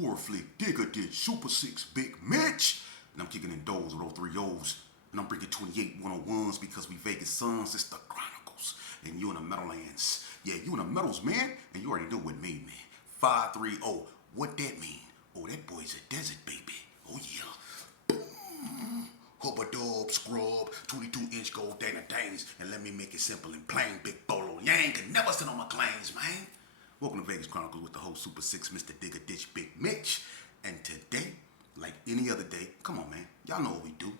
horror flick, Digger Ditch, Super 6, Big Mitch. And I'm kicking in doors with 03 O's. And I'm bringing 28 101s because we Vegas sons. It's the Chronicles. And you in the Meadowlands. Yeah, you in the Meadows, man. And you already know what made me. 530. What that mean? Oh, that boy's a desert baby. Oh, yeah. Boom. Hubba-dub, scrub, 22-inch gold dana dangs. And let me make it simple and plain, big bolo. Yang can never sit on my claims, man. Welcome to Vegas Chronicles with the whole Super 6, Mr. Digger Ditch, Big Mitch. And today, like any other day, come on, man. Y'all know what we do.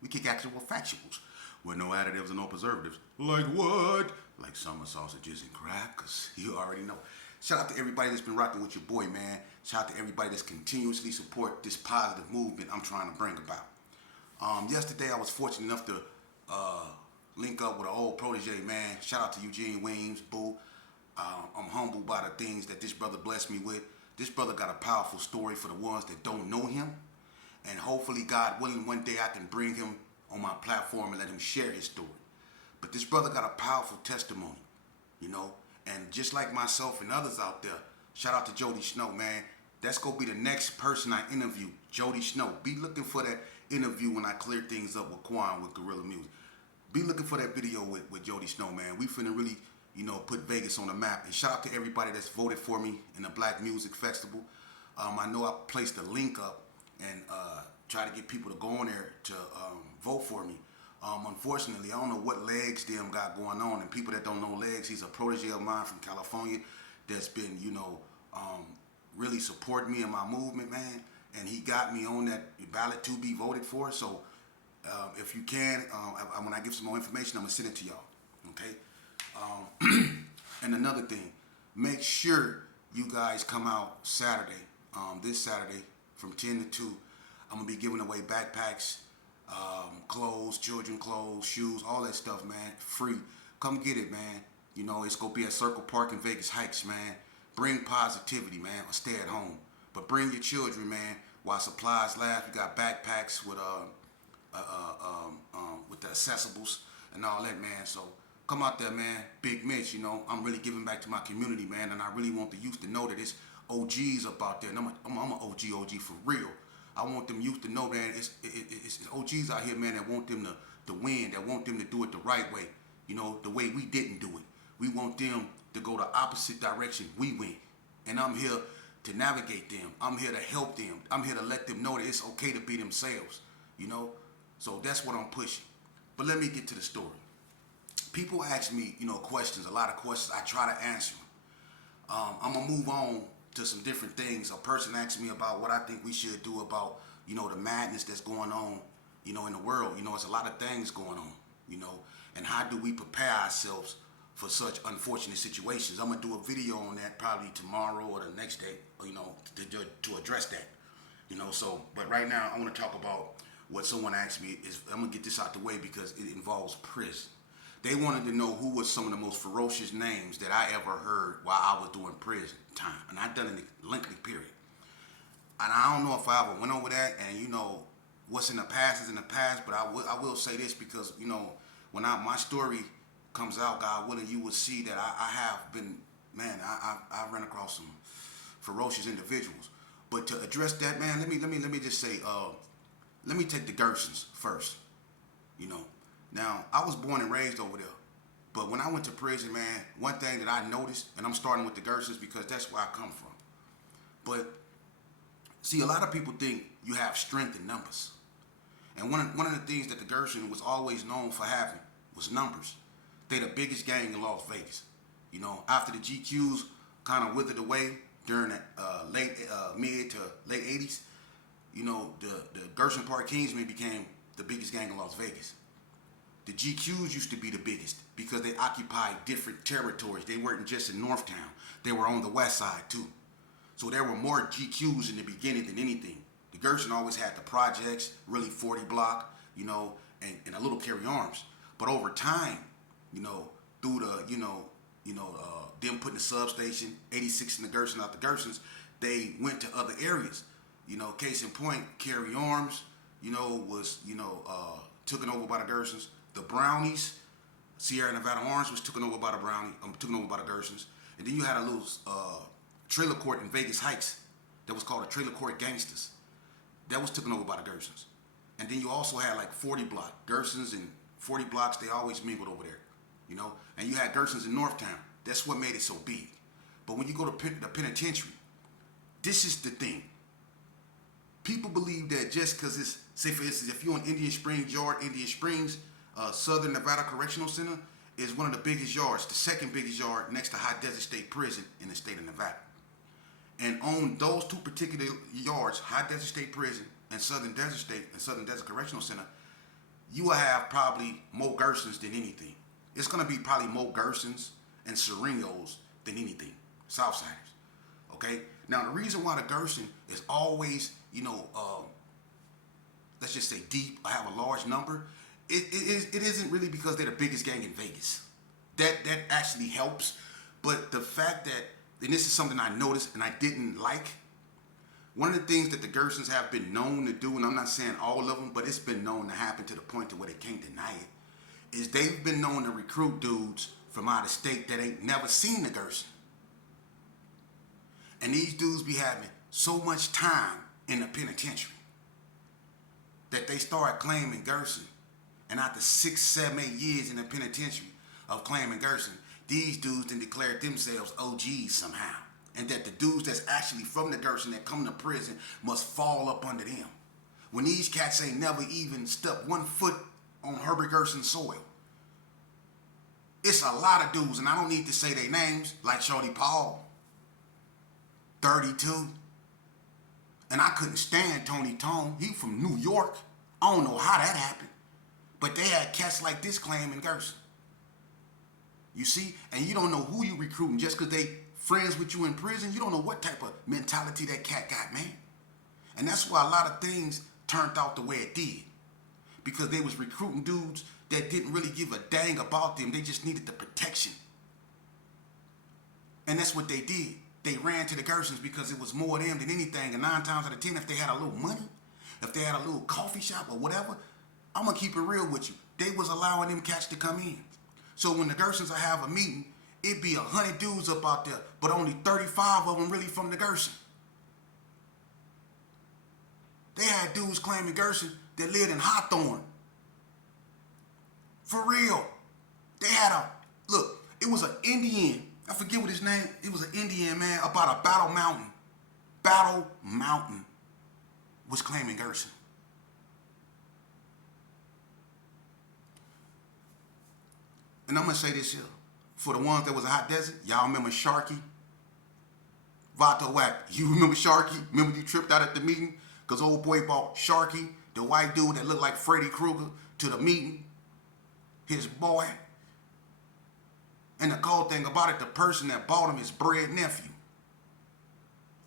We kick actual factuals with no additives and no preservatives. Like what? Like summer sausages and crackers. You already know. Shout out to everybody that's been rocking with your boy, man. Shout out to everybody that's continuously support this positive movement I'm trying to bring about. Yesterday, I was fortunate enough to link up with an old protege, man. Shout out to Eugene Weems, boo. I'm humbled by the things that this brother blessed me with. This brother got a powerful story for the ones that don't know him. And hopefully, God willing, one day I can bring him on my platform and let him share his story. But this brother got a powerful testimony, you know. And just like myself and others out there, shout out to Jody Snow, man. That's going to be the next person I interview, Jody Snow. Be looking for that interview when I clear things up with Quan with Guerrilla Music. Be looking for that video with Jody Snow, man. We finna really, you know, put Vegas on the map. And shout out to everybody that's voted for me in the Black Music Festival. I know I placed a link up and try to get people to go on there to vote for me. Unfortunately, I don't know what legs them got going on. And people that don't know legs, he's a protege of mine from California that's been, you know, really supporting me in my movement, man. And he got me on that ballot to be voted for. So if you can, when I give some more information, I'm going to send it to y'all. Okay? And another thing, make sure you guys come out Saturday, this Saturday from 10 to 2. I'm going to be giving away backpacks, clothes, children clothes, shoes, all that stuff, man. Free. Come get it, man. You know, it's going to be at Circle Park in Vegas Heights, man. Bring positivity, man, or stay at home. But bring your children, man, while supplies last. We got backpacks with the accessibles and all that, man. So come out there, man. Big Mitch, you know, I'm really giving back to my community, man, and I really want the youth to know that it's OGs up out there. And I'm an OG for real. I want them youth to know, man, it's OGs out here, man, that want them to win, that want them to do it the right way, you know, the way we didn't do it. We want them to go the opposite direction we went. And I'm here to navigate them. I'm here to help them. I'm here to let them know that it's okay to be themselves, you know. So that's what I'm pushing. But let me get to the story. People ask me, you know, questions, a lot of questions. I try to answer them. I'm going to move on to some different things. A person asked me about what I think we should do about, you know, the madness that's going on, you know, in the world. You know, it's a lot of things going on, you know, and how do we prepare ourselves for such unfortunate situations? I'm going to do a video on that probably tomorrow or the next day, you know, to address that, you know. So, but right now I want to talk about what someone asked me. I'm going to get this out the way because it involves prison. They wanted to know who was some of the most ferocious names that I ever heard while I was doing prison time. And I've done it in a lengthy period. And I don't know if I ever went over that, and, you know, what's in the past is in the past, but I will say this because, you know, when my story comes out, God willing, you will see that I have been, man, I ran across some ferocious individuals. But to address that, man, let me just say, let me take the Gersons first, you know. Now, I was born and raised over there, but when I went to prison, man, one thing that I noticed, and I'm starting with the Gersons because that's where I come from, but see, a lot of people think you have strength in numbers, and one of the things that the Gerson was always known for having was numbers. They the biggest gang in Las Vegas. You know, after the GQs kind of withered away during the mid to late 80s, you know, the Gerson Park Kingsmen became the biggest gang in Las Vegas. The GQs used to be the biggest because they occupied different territories. They weren't just in Northtown. They were on the west side too. So there were more GQs in the beginning than anything. The Gerson always had the projects, really 40 block, you know, and a little carry arms. But over time, you know, through the, them putting the substation, 86 in the Gerson out the Gersons, they went to other areas. You know, case in point, carry arms, you know, was, taken over by the Gersons. The Brownies, Sierra Nevada Orange was taken over by the Gersons. And then you had a little trailer court in Vegas Heights that was called the Trailer Court Gangsters. That was taken over by the Gersons. And then you also had like 40 block. Gersons and 40 blocks, they always mingled over there. You know? And you had Gersons in Northtown. That's what made it so big. But when you go to the penitentiary, this is the thing. People believe that just because it's, say for instance, if you're in Indian Springs Yard, Indian Springs, Southern Nevada Correctional Center is one of the biggest yards, the second biggest yard next to High Desert State Prison in the state of Nevada. And on those two particular yards, High Desert State Prison and Southern Desert Correctional Center, you will have probably more Gersons than anything. It's going to be probably more Gersons and Serenos than anything, Southsiders. Okay? Now, the reason why the Gerson is always, let's just say deep or have a large number, it isn't really because they're the biggest gang in Vegas. That actually helps. But the fact that, and this is something I noticed and I didn't like, one of the things that the Gersons have been known to do, and I'm not saying all of them, but it's been known to happen to the point to where they can't deny it, is they've been known to recruit dudes from out of state that ain't never seen the Gerson. And these dudes be having so much time in the penitentiary that they start claiming Gerson. And after 6, 7, 8 years in the penitentiary of claiming Gerson, these dudes then declared themselves OGs somehow. And that the dudes that's actually from the Gerson that come to prison must fall up under them. When these cats ain't never even stepped 1 foot on Herbert Gerson's soil. It's a lot of dudes, and I don't need to say their names, like Shorty Paul, 32. And I couldn't stand Tony Tone. He from New York. I don't know how that happened. But they had cats like this claiming Gerson. You see? And you don't know who you recruiting just because they friends with you in prison. You don't know what type of mentality that cat got, man. And that's why a lot of things turned out the way it did. Because they was recruiting dudes that didn't really give a dang about them. They just needed the protection. And that's what they did. They ran to the Gersons because it was more of them than anything. And 9 times out of 10, if they had a little money, if they had a little coffee shop or whatever, I'm going to keep it real with you. They was allowing them cats to come in. So when the Gersons have a meeting, it'd be 100 dudes up out there, but only 35 of them really from the Gerson. They had dudes claiming Gerson that lived in Hawthorne. For real. They had it was an Indian. I forget what his name. It was an Indian man about a Battle Mountain. Battle Mountain was claiming Gerson. And I'm going to say this here. For the ones that was a Hot Desert, y'all remember Sharky? Vato Whack. You remember Sharky? Remember you tripped out at the meeting? Because old boy bought Sharky, the white dude that looked like Freddy Krueger, to the meeting. His boy. And the cold thing about it, the person that bought him is Bread nephew.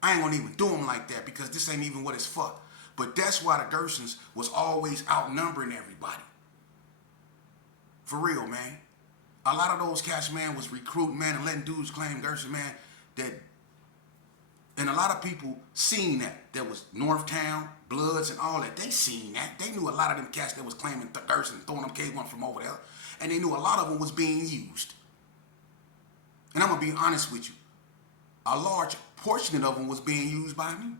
I ain't going to even do him like that because this ain't even what it's for. But that's why the Gersons was always outnumbering everybody. For real, man. A lot of those cats, man, was recruiting, man, and letting dudes claim Gerson, man, and a lot of people seen that. There was Northtown, Bloods, and all that. They seen that. They knew a lot of them cats that was claiming Gerson, throwing them K1 from over there, and they knew a lot of them was being used. And I'm going to be honest with you. A large portion of them was being used by me.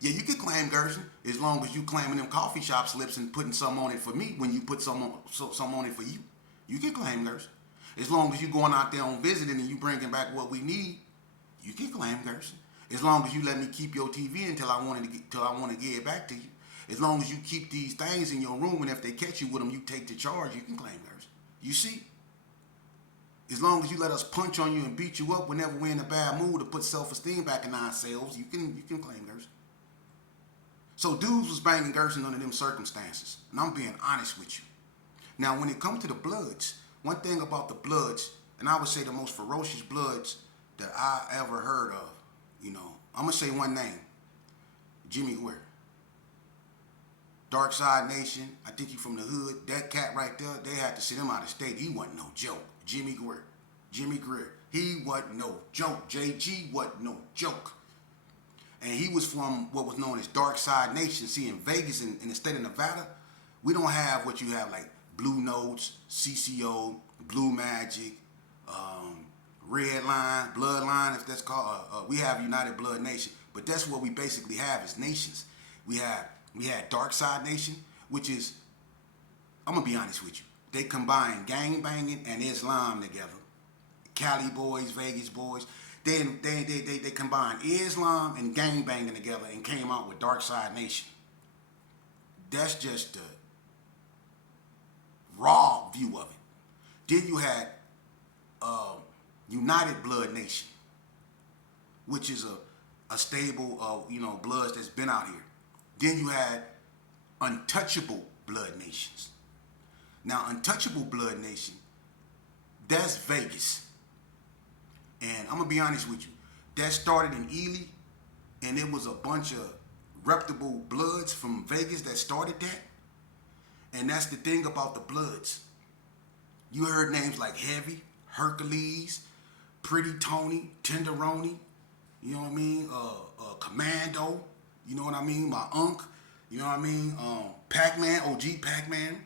Yeah, you can claim Gerson as long as you claiming them coffee shop slips and putting some on it for me when you put some on it for you. You can claim Gerson. As long as you going out there on visiting and you bringing back what we need, you can claim Gerson. As long as you let me keep your TV until I want to give it back to you. As long as you keep these things in your room and if they catch you with them, you take the charge, you can claim Gerson. You see? As long as you let us punch on you and beat you up whenever we're in a bad mood to put self-esteem back in ourselves, you can claim Gerson. So dudes was banging Gerson under them circumstances. And I'm being honest with you. Now, when it comes to the Bloods, one thing about the Bloods, and I would say the most ferocious Bloods that I ever heard of, I'm going to say one name, Jimmy Greer. Dark Side Nation, I think he from the hood. That cat right there, they had to send him out of state. He wasn't no joke. Jimmy Greer. Jimmy Greer. He wasn't no joke. JG wasn't no joke. And he was from what was known as Dark Side Nation. See, in Vegas, in the state of Nevada, we don't have what you have like Blue Notes, CCO, Blue Magic, red line, bloodline, if that's called. We have United Blood Nation, but that's what we basically have is nations. We had Dark Side Nation, which is, I'm gonna be honest with you, they combine gang banging and Islam together. Cali boys, Vegas boys, they combined Islam and gang banging together and came out with Dark Side Nation. That's just the raw view of it. Then you had United Blood Nation, which is a stable of bloods that's been out here. Then you had Untouchable Blood Nations. Now, Untouchable Blood Nation, that's Vegas. And I'm going to be honest with you. That started in Ely, and it was a bunch of reputable bloods from Vegas that started that. And that's the thing about the bloods. You heard names like Heavy, Hercules, Pretty Tony, Tenderoni, you know what I mean? Commando, you know what I mean? My Unc, you know what I mean? Pac-Man, OG Pac-Man,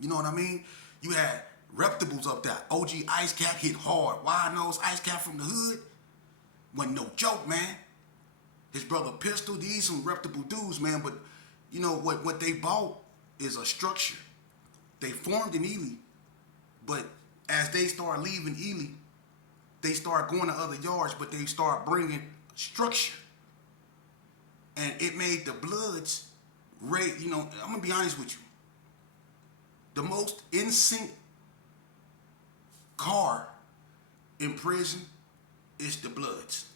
you know what I mean? You had reputables up there. OG Ice Cat hit hard. Wide Nose Ice Cat from the hood. Wasn't no joke, man. His brother Pistol, these some reputable dudes, man. But you know what they bought is a structure. They formed in Ely, but as they start leaving Ely, they start going to other yards, but they start bringing structure. And it made the Bloods, I'm going to be honest with you. The most in sync car in prison is the Bloods.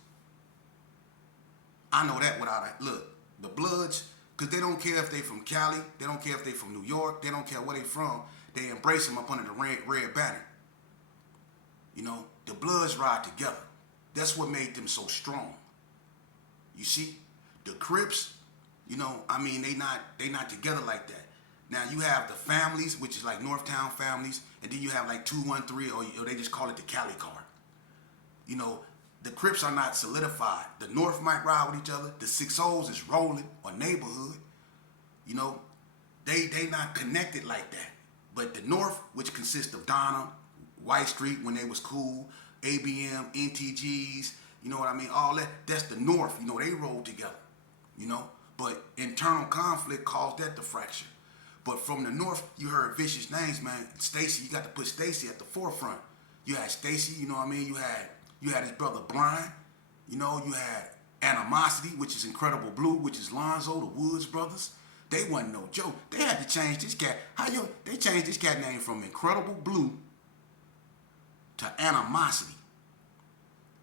I know that without a look. The Bloods, because they don't care if they from Cali, they don't care if they from New York, they don't care where they from. They embrace them up under the red banner. You know, the Bloods ride together. That's what made them so strong. You see, the Crips, they not together like that. Now you have the families, which is like Northtown families, and then you have like 213, or they just call it the Cali card. You know, the Crips are not solidified. The North might ride with each other. The 6-0s is rolling or neighborhood. You know, they not connected like that. But the North, which consists of Donna, White Street when they was cool, ABM, NTGs, you know what I mean? All that, that's the North. You know, they rolled together. You know, but internal conflict caused that to fracture. But from the North, you heard vicious names, man. Stacy, you got to put Stacy at the forefront. You had Stacy, you know what I mean? You had his brother Brian. You know, you had Animosity, which is Incredible Blue, which is Lonzo, the Woods brothers. They wasn't no joke. They had to change this cat. They changed this cat name from Incredible Blue to Animosity.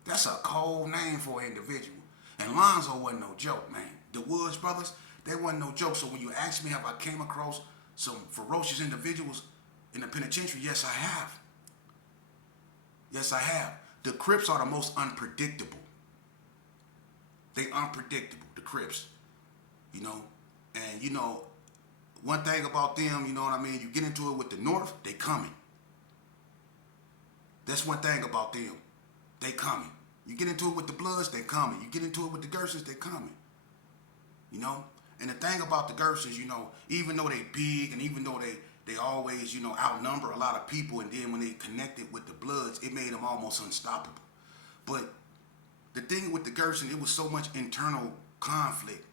That's a cold name for an individual. And Lonzo wasn't no joke, man. The Woods brothers, they wasn't no joke. So when you ask me have I came across some ferocious individuals in the penitentiary, yes, I have. Yes, I have. The Crips are the most unpredictable. They unpredictable, the Crips. You know? And, you know, one thing about them, you know what I mean? You get into it with the North, they coming. That's one thing about them. They coming. You get into it with the Bloods, they coming. You get into it with the Gersons, they coming. You know? And the thing about the Gersons, you know, even though they big and even though they always, you know, outnumber a lot of people, and then when they connected with the Bloods, it made them almost unstoppable. But the thing with the Gerson, it was so much internal conflict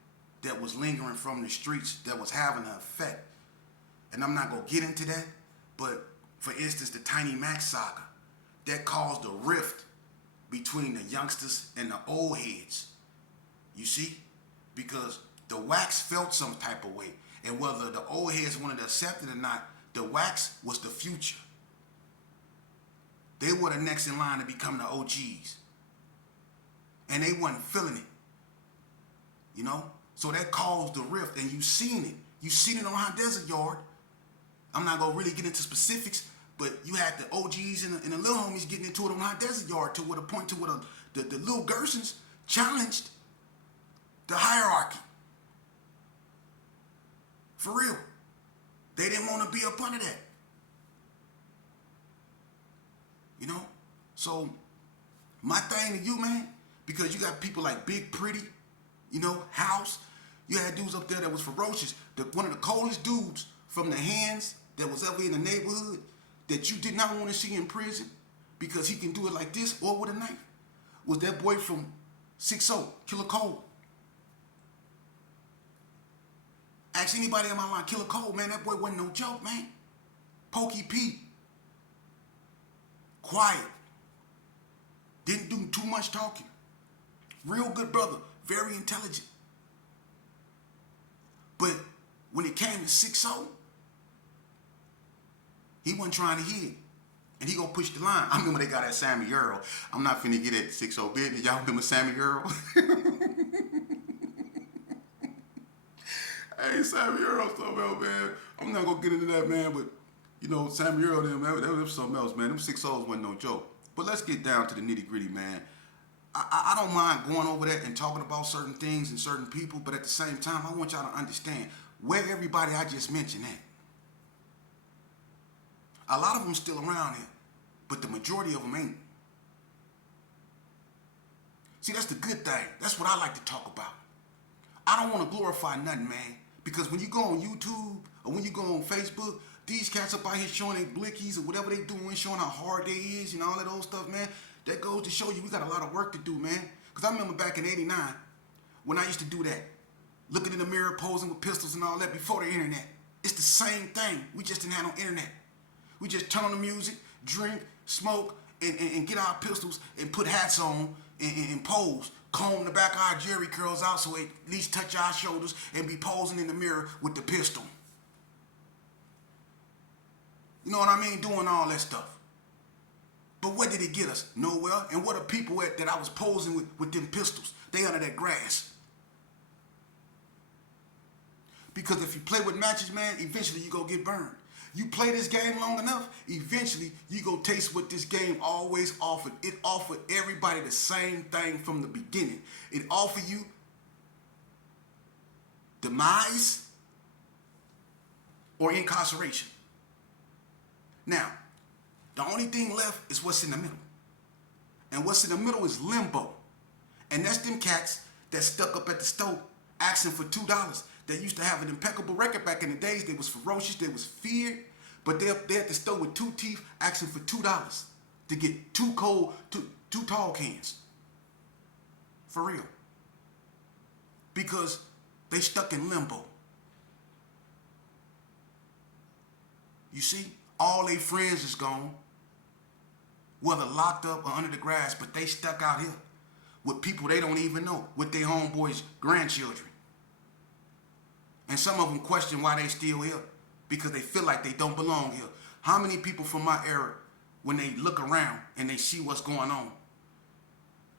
that was lingering from the streets that was having an effect. And I'm not going to get into that, but for instance, the Tiny Max Saga, that caused a rift between the youngsters and the old heads. You see? Because the wax felt some type of way. And whether the old heads wanted to accept it or not, the wax was the future. They were the next in line to become the OGs. And they wasn't feeling it. You know? So that caused the rift, and you seen it. You seen it on High Desert Yard. I'm not going to really get into specifics, but you had the OGs and the little homies getting into it on High Desert Yard to what a point to what the little Gersons challenged the hierarchy. For real. They didn't want to be up under that. You know? So, my thing to you, man, because you got people like Big Pretty, you know, House. You had dudes up there that was ferocious. One of the coldest dudes from the hands that was ever in the neighborhood that you did not want to see in prison because he can do it like this or with a knife. Was that boy from 6-0, Killer Cole. Ask anybody in my line, Killer Cole, man, that boy wasn't no joke, man. Pokey P. Quiet. Didn't do too much talking. Real good brother. Very intelligent. But when it came to 6-0, he wasn't trying to hit it. And he gonna push the line. I remember they got at Sammy Earl. I'm not finna get at 6-0 business. Y'all remember Sammy Earl? Hey, Sammy Earl, something else, man. I'm not gonna get into that, man, but you know, Sammy Earl, them, man, that was something else, man. Them 6-0s wasn't no joke. But let's get down to the nitty gritty, man. I don't mind going over that and talking about certain things and certain people, but at the same time, I want y'all to understand where everybody I just mentioned at. A lot of them still around here, but the majority of them ain't. See, that's the good thing. That's what I like to talk about. I don't want to glorify nothing, man, because when you go on YouTube or when you go on Facebook, these cats up out here showing their blickies or whatever they doing, showing how hard they is and all that old stuff, man. That goes to show you we got a lot of work to do, man. Because I remember back in '89 when I used to do that, looking in the mirror, posing with pistols and all that before the internet. It's the same thing. We just didn't have no internet. We just turn on the music, drink, smoke, and get our pistols and put hats on and pose. Comb the back of our jerry curls out so it at least touch our shoulders and be posing in the mirror with the pistol. You know what I mean? Doing all that stuff. But where did it get us? Nowhere. And what are people at that I was posing with them pistols? They under that grass. Because if you play with matches, man, eventually you gonna get burned. You play this game long enough, eventually you gonna taste what this game always offered. It offered everybody the same thing from the beginning. It offered you demise or incarceration. Now, the only thing left is what's in the middle. And what's in the middle is limbo. And that's them cats that stuck up at the stove asking for $2. They used to have an impeccable record back in the days. They was ferocious, they was feared, but they're at the stove with 2 teeth asking for $2 to get 2 tall cans. For real. Because they stuck in limbo. You see, all their friends is gone, whether locked up or under the grass, but they stuck out here with people they don't even know, with their homeboys' grandchildren. And some of them question why they still here, because they feel like they don't belong here. How many people from my era, when they look around and they see what's going on,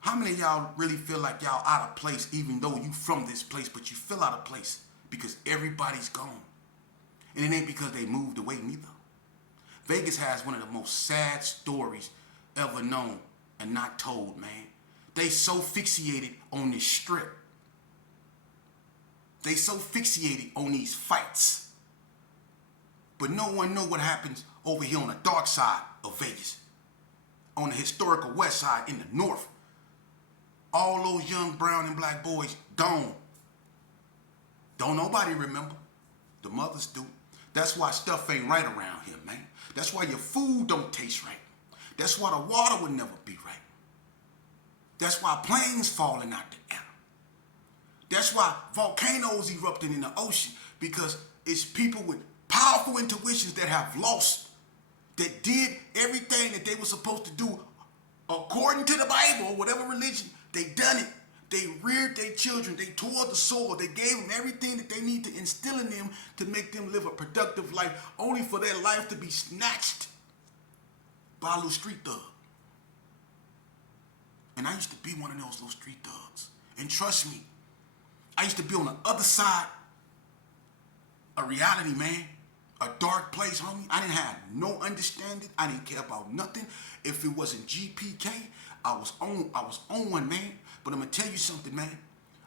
how many of y'all really feel like y'all out of place, even though you from this place, but you feel out of place because everybody's gone? And it ain't because they moved away neither. Vegas has one of the most sad stories ever known and not told, man. They so fixated on this strip. They so fixated on these fights. But no one know what happens over here on the dark side of Vegas. On the historical west side in the north. All those young brown and black boys gone. Don't nobody remember. The mothers do. That's why stuff ain't right around here, man. That's why your food don't taste right. That's why the water would never be right. That's why planes falling out the air. That's why volcanoes erupting in the ocean, because it's people with powerful intuitions that have lost, that did everything that they were supposed to do according to the Bible or whatever religion. They done it. They reared their children. They tore the soil. They gave them everything that they need to instill in them to make them live a productive life, only for their life to be snatched by a little street thug. And I used to be one of those little street thugs. And trust me, I used to be on the other side of reality, man. A dark place, homie. I didn't have no understanding. I didn't care about nothing. If it wasn't GPK, I was on one, man. But I'm gonna tell you something, man.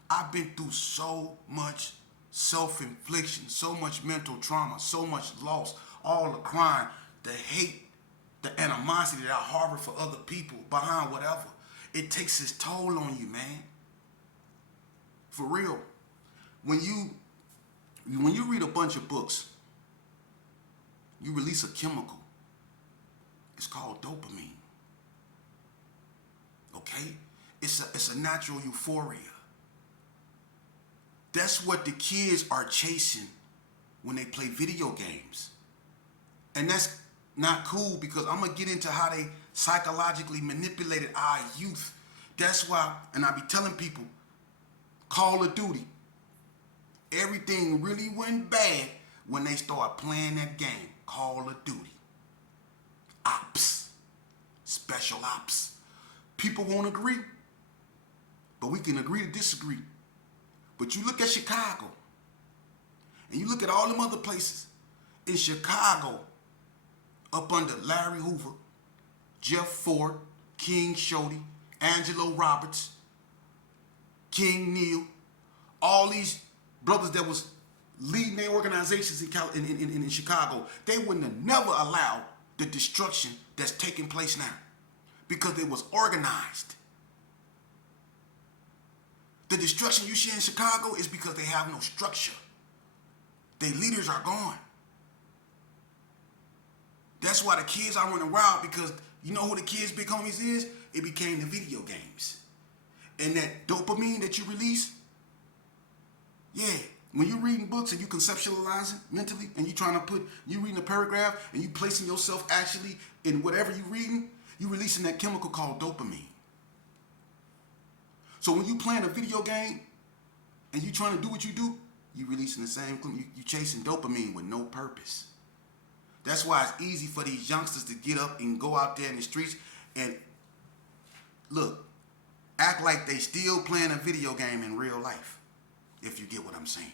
I've been through so much self-infliction, so much mental trauma, so much loss, all the crime, the hate, the animosity that I harbor for other people behind whatever. It takes its toll on you, man. For real. When you read a bunch of books, you release a chemical. It's called dopamine. okay? It's a natural euphoria. That's what the kids are chasing when they play video games. And that's not cool, because I'm going to get into how they psychologically manipulated our youth. That's why, and I be telling people, Call of Duty, everything really went bad when they start playing that game, Call of Duty. Ops, special ops. People won't agree, but we can agree to disagree. But you look at Chicago, and you look at all them other places. In Chicago, up under Larry Hoover, Jeff Ford, King Shody, Angelo Roberts, King Neal, all these brothers that was leading their organizations in Chicago, they wouldn't have never allowed the destruction that's taking place now, because it was organized. The destruction you see in Chicago is because they have no structure. Their leaders are gone. That's why the kids are running wild, because you know who the kids' big homies is? It became the video games. And that dopamine that you release, yeah, when you're reading books and you conceptualizing mentally, and you reading a paragraph and you placing yourself actually in whatever you're reading, you releasing that chemical called dopamine. So when you playing a video game and you trying to do what you do, you releasing the same, you chasing dopamine with no purpose. That's why it's easy for these youngsters to get up and go out there in the streets and look, act like they still playing a video game in real life, if you get what I'm saying.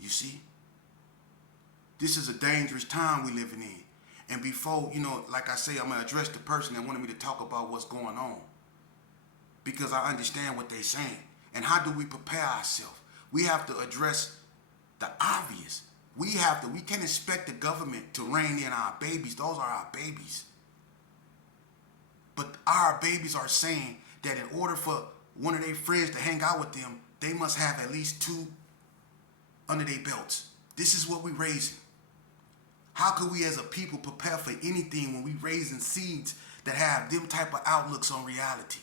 You see? This is a dangerous time we living in. And before, like I say, I'm going to address the person that wanted me to talk about what's going on, because I understand what they're saying. And how do we prepare ourselves? We have to address the obvious. We can't expect the government to rein in our babies. Those are our babies. But our babies are saying that in order for one of their friends to hang out with them, they must have at least 2 under their belts. This is what we're raising. How could we as a people prepare for anything when we raising seeds that have them type of outlooks on reality?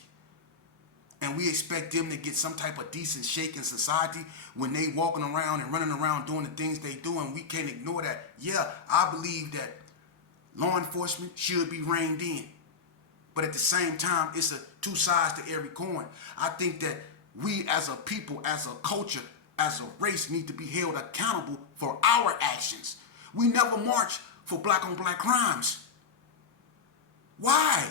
And we expect them to get some type of decent shake in society when they walking around and running around doing the things they do, and we can't ignore that. Yeah, I believe that law enforcement should be reined in. But at the same time, it's two sides to every coin. I think that we as a people, as a culture, as a race need to be held accountable for our actions. We never march for black on black crimes. Why?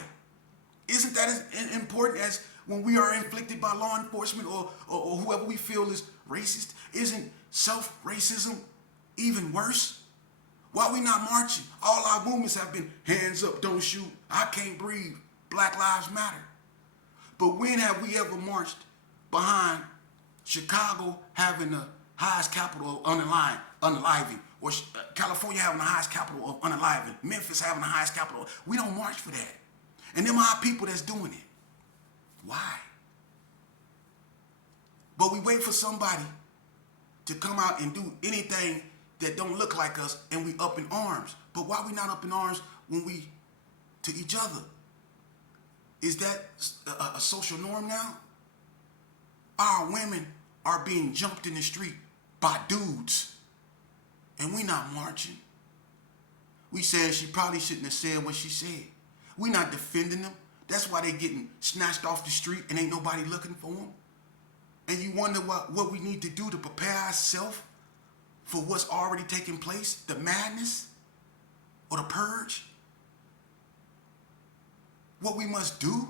Isn't that as important as when we are inflicted by law enforcement or whoever we feel is racist? Isn't self-racism even worse? Why are we not marching? All our movements have been hands up, don't shoot, I can't breathe, Black Lives Matter. But when have we ever marched behind Chicago having the highest capital of unaliving, or California having the highest capital of unaliving, Memphis having the highest capital? We don't march for that. And them are people that's doing it. Why? But we wait for somebody to come out and do anything that don't look like us, and we up in arms. But why we not up in arms when we to each other? Is that a social norm now? Our women are being jumped in the street by dudes, and we not marching. We said she probably shouldn't have said what she said. We not defending them. That's why they getting snatched off the street and ain't nobody looking for them. And you wonder what we need to do to prepare ourselves for what's already taking place, the madness or the purge? What we must do?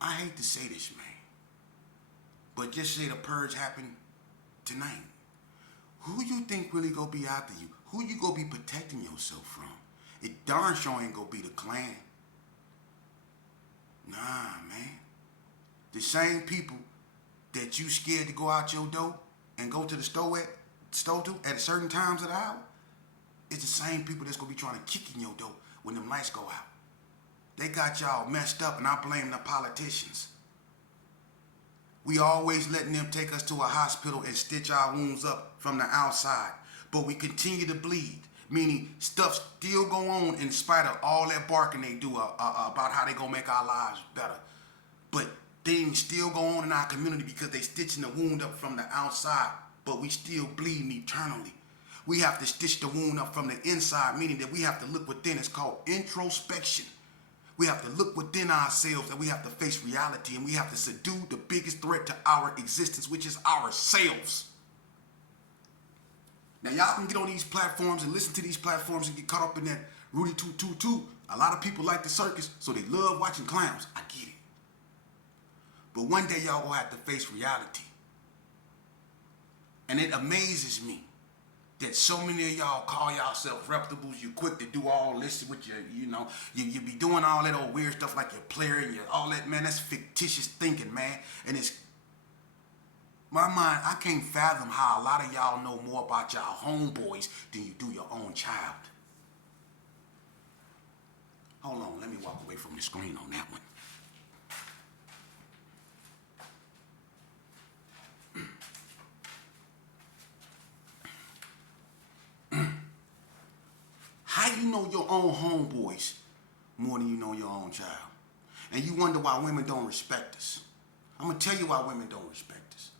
I hate to say this, man, but just say the purge happened tonight. Who you think really gonna be after you? Who you gonna be protecting yourself from? It darn sure ain't gonna be the Klan. Nah, man. The same people that you scared to go out your door and go to the store at certain times of the hour, it's the same people that's gonna be trying to kick in your door when them lights go out. They got y'all messed up, and I blame the politicians. We always letting them take us to a hospital and stitch our wounds up from the outside, but we continue to bleed Meaning stuff still go on in spite of all that barking they do about how they gonna make our lives better. But things still go on in our community because they stitching the wound up from the outside, but we still bleeding eternally. We have to stitch the wound up from the inside, meaning that we have to look within. It's called introspection. We have to look within ourselves and we have to face reality and we have to subdue the biggest threat to our existence, which is ourselves. Now y'all can get on these platforms and listen to these platforms and get caught up in that Rudy 222. A lot of people like the circus, so they love watching clowns. I get it. But one day y'all gonna have to face reality. And it amazes me that so many of y'all call yourself reputables. You quick to do all this with your, you be doing all that old weird stuff like your player and all that, man. That's fictitious thinking, man. And it's my mind, I can't fathom how a lot of y'all know more about y'all homeboys than you do your own child. Hold on, let me walk away from the screen on that one. How you know your own homeboys more than you know your own child? And you wonder why women don't respect us. I'm going to tell you why women don't respect us.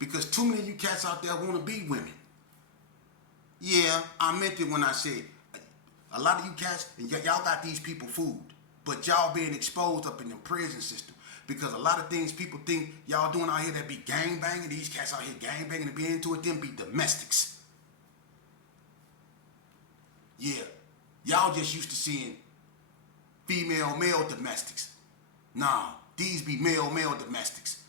Because too many of you cats out there want to be women. Yeah, I meant it when I said, a lot of you cats, y'all got these people fooled. But y'all being exposed up in the prison system. Because a lot of things people think y'all doing out here that be gang banging, these cats out here gang banging and be into it, them be domestics. Yeah, y'all just used to seeing female male domestics. Nah, these be male domestics.